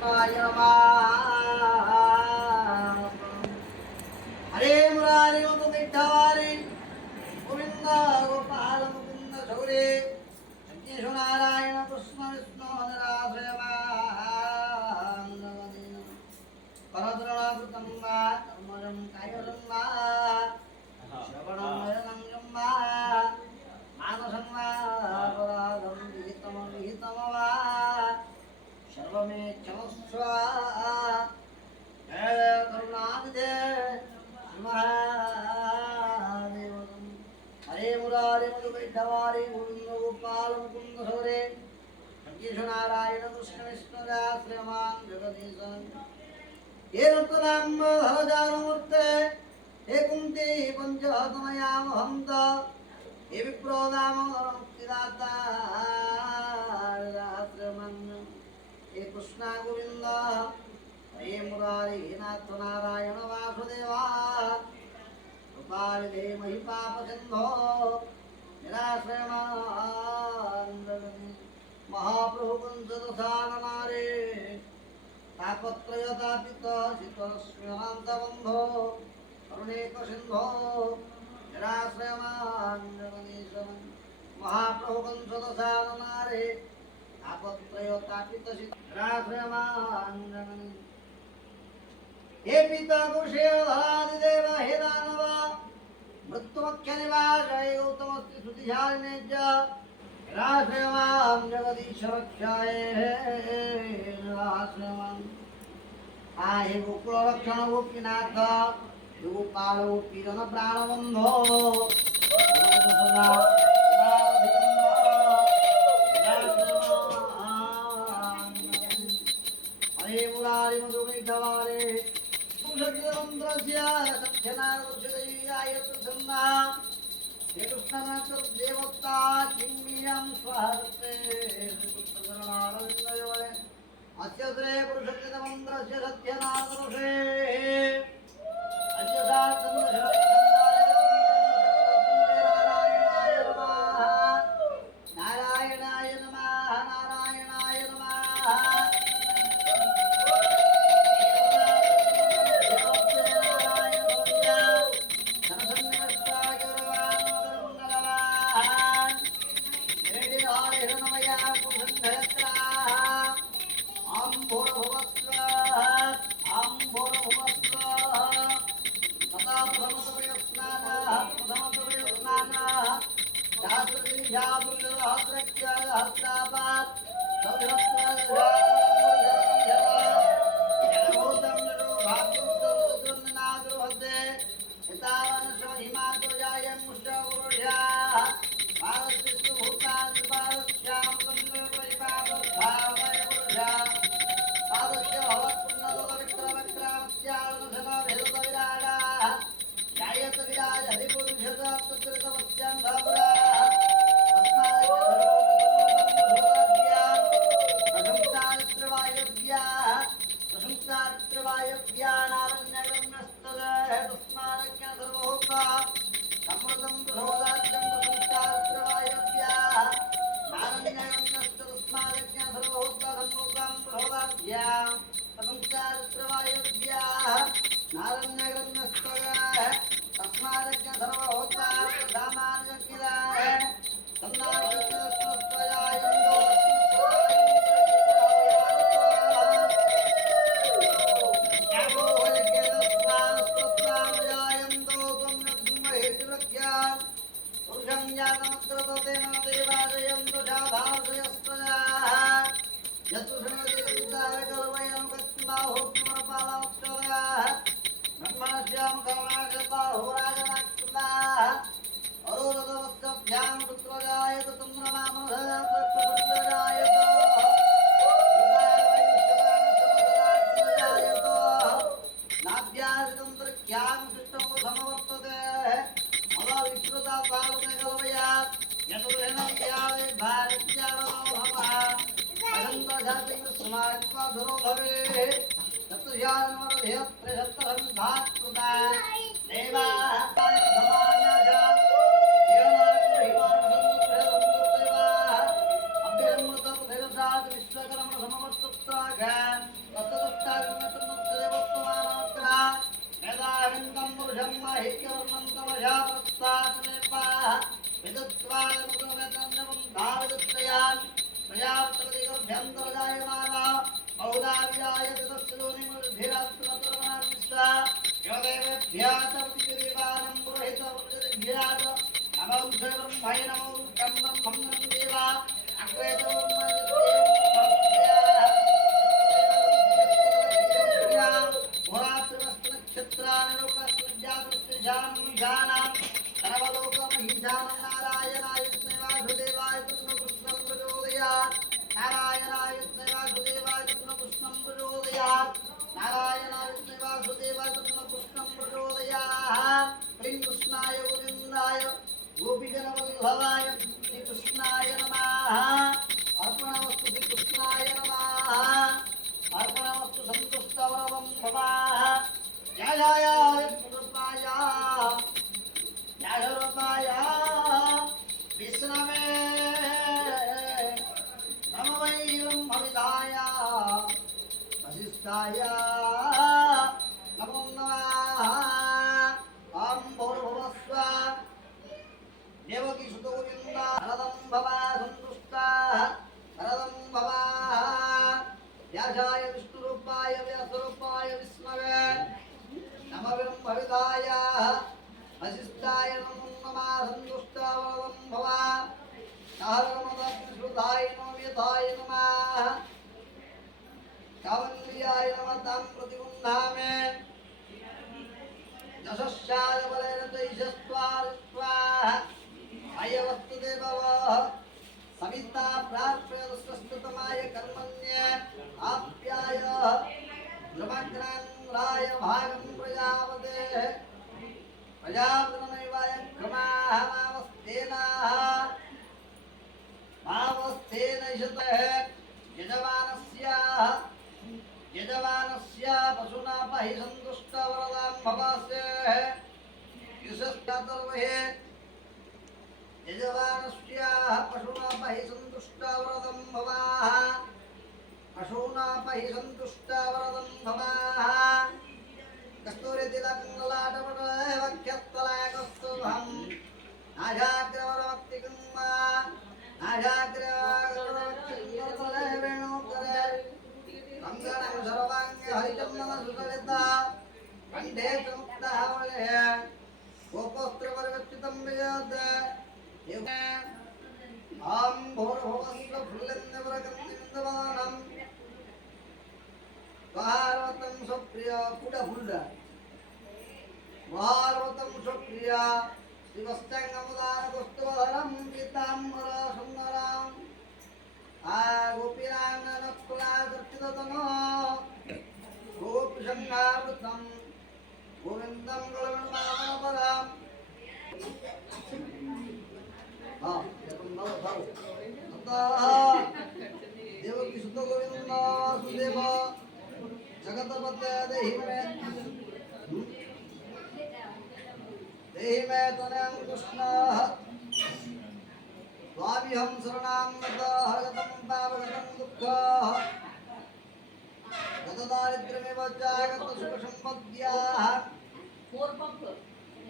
कृष्णाय नमः। हरे मुरारी मुकुंदवारी गोविंद गोपाल मुकुंद गौरी संकेश नारायण कृष्ण विष्णु निराश्रयमानवदे करद्रणकृतं वा कर्मजं कायजं वा श्रवणं वदनं जं वा मानसं वा अपराधं विहितं वा सर्वमे क्षमस्व। जय करुणानिधे महादेव। हरे मुरारे मधुकैटवारी गोविंद गोपाल मुकुंद हरे संकेश नारायण कृष्ण विष्णु श्रीमान जगदीश हे रत्नाम्ब धरजारूर्ते हे कुंती पंचहतमयामहंत हे विप्रोदाम मुक्तिदाता हे कृष्ण गोविंद हरे मुरारी हे नाथ नारायण वासुदेवा गोपाल महिपाप सिंधो निराश्रयमानंदगति महाप्रभु कंसदसाननारे तापत्रयतापित शीतस्म्यनान्तबन्धो करुणेक सिंधो निराश्रयमानंदगति महाप्रभु कंसदसाननारे तापत्रयतापित निराश्रयमानंदगति हे पिता कुशेवधादिदेव हे दानव मृत्युमुख्य निवास हे गौतमस्ति श्रुतिशालिने च निराश्रयमां जगदीश रक्षाय निराश्रयमाम् हे गोकुल रक्षण गोपीनाथ गोपाल गोपीजन प्राणबन्धो हरे मुरारी मधुकैटवारे मंत्रस्य सत्यनारायणाय प्रसन्ना हे कृष्णनाथ देवता किम्मियं स्वाहर्ते कृष्णनारायणयोय अस्य श्रे पुरुषस्य मंत्रस्य सत्यनारायणे अस्य नारायणाय नमः नारायणाय नमः नारायणाय नमः गोपीजनवल्लभाय श्रीकृष्णाय नमः अर्पणमस्तु श्रीकृष्णाय नमः अर्पणमस्तु सन्तुष्टवरदं भवाः जयाय रूपाय जयरूपाय विष्णवे नमवैरं हविदाय वसिष्ठाय नमो नमः ॐ भूर्भुवस्सुः देवकी सुतोविंद हरदं भवा सन्तुष्टाः हरदं भवा व्यासाय विष्णुरूपाय व्यासरूपाय विष्णवे नमः भविताय वसिष्ठाय नमो नमः सन्तुष्टाः वरदं भवा सहरमदश्रुताय नमः नमः कावल्याय नमः तां प्रतिगुन्धामे यशस्याय बलेन तैषस्त्वाः अयवस्तुदेवः सविता प्राप्यस्तस्तमाय कर्मण्ये आप्याय ब्रह्मग्राय भागं प्रजापतेः प्रजापतिनैवाय क्रमाः मावस्थेन इषतः यजमानस्य पशुना पहि सन्तुष्टवरदां भवास्य युषस्यातर्वहे यजमानस्य पशुना पहि सन्तुष्टवरदं भवाः पशूना पहि सन्तुष्टवरदं भवाः कस्तूरितिलकुङ्गलाटपटवक्षस्थलाकस्तुभं नाजाग्रवरमक्तिकुम्मा नाजाग्रवरमक्तिकुम्मतले वेणुकरे कङ्कणं सर्वाङ्गे हरिचन्दनसुसलिता कण्ठे च मुक्तावले गोपोस्त्रपरिवर्तितं विजयत् आं भूर्भुवस्व फुल्लेन्दवरकन्दिन्दवानं वारवतं स्वप्रिय कुडफुल्ल वारवतं स्वप्रिय शिवस्तङ्गमुदारगोस्तवहरं पीताम्बर सुन्दरं गोपीनाङ्गनकुलादर्शिततनो गोपीसङ्गावृतं गोविन्दं गलवणमानपरम् देवकी सुत गोविंद सुदेव जगतपते देहि में तनयं कृष्ण स्वामिहं शरणां गतः हरगतं पावगतं दुःखः गतदारिद्र्यमेव चागतसुखसम्पद्याः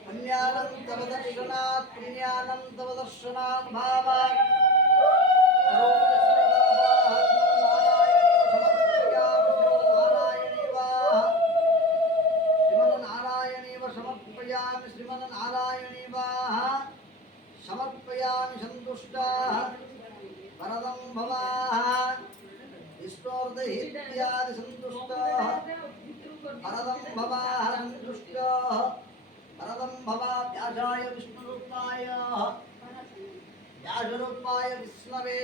पुण्यानं तव दर्शनात् पुण्यानं तव दर्शनात् भावात् समर्पयामि सन्तुष्टाः वरदं भवाः इष्टोर्धहित्यादि सन्तुष्टाः वरदं भवाः सन्तुष्टाः वरदं भवा व्यासाय विष्णुरूपाय व्यासरूपाय विष्णवे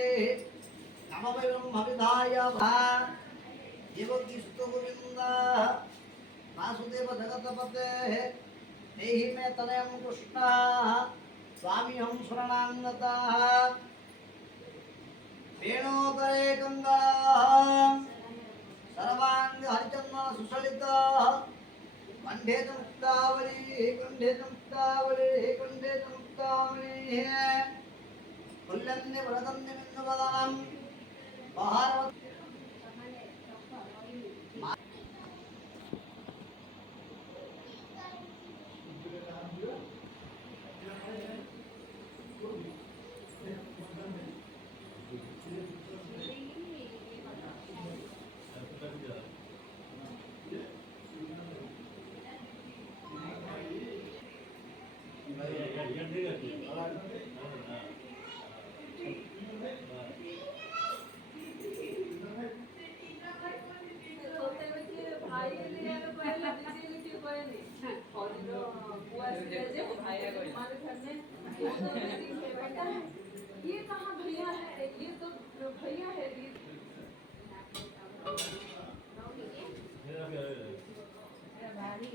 नमः ब्रह्मविधाय देवकी सुत गोविंद वासुदेव जगतपतेः देहि मे तनयं कृष्ण स्वामिहं शरणागतः वेणोकरे गङ्गाः सर्वाङ्ग हरिचन्दन सुसलितः कंठे च मुक्तावली कंठे च मुक्तावली कंठे च मुक्तावली फुल्लन्य वरदन्य बिन्दुवदनं करेंगे और जो बुआ से जे हमारे घर में दो दो तीन बेटा है ये कहाँ भैया है ये तो भैया है ये भारी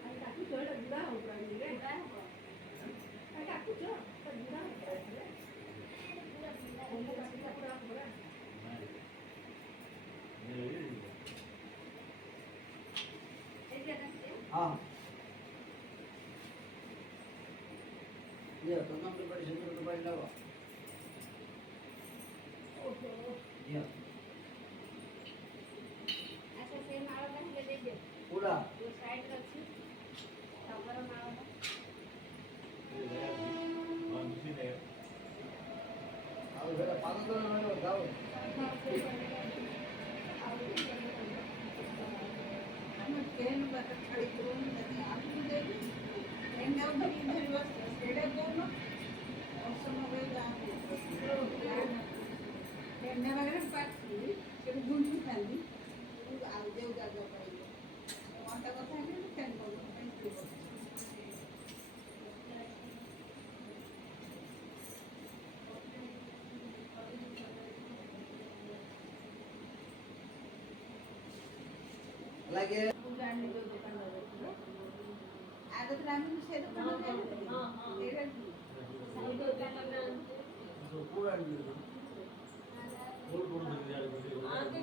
अरे काकू चोर बुरा हो गया रे अरे काकू चोर तो बुरा हो गया रे पूरा पूरा हाँ ये तो नाम पे बड़ी सुंदर तो बड़ी लगा ये ऐसा सेम माଳ ଟା ହେଲେ ଦେଇ पूरा ଦେ ସାଇଡ ରେ ଅଛି ତମର ମାଳ ଟା ଆଉ ବେଟା ପାଗଳ ତ ରହିବ ଯାଉ ଆମେ ଟ୍ରେନ ବାଟ ଛାଡ଼ି ଦଉନି ଯଦି ଆମକୁ ଦେବି ଟ୍ରେନ ଆଉ ଧରି ଧରିବ ସେଇଟା କହୁନ ଅସମ ହୁଏ ଟ୍ରେନ ପାଖରେ ପାଖି ସେଠି ଗୁଣ୍ଡିଥାନ୍ତି ଆଉ ଯେଉଁ ଜାଗା ପାଇବ ଅଣ୍ଟା କଥା ହେଲେ ଟ୍ରେନ କରିବ लगे ଜାଣିନି ଯୋଉ ଦୋକାନରେ ଆଗରେ ଆମେ ସେ ଦୋକାନରେ ଏଇଟା पूरा ଆଗେ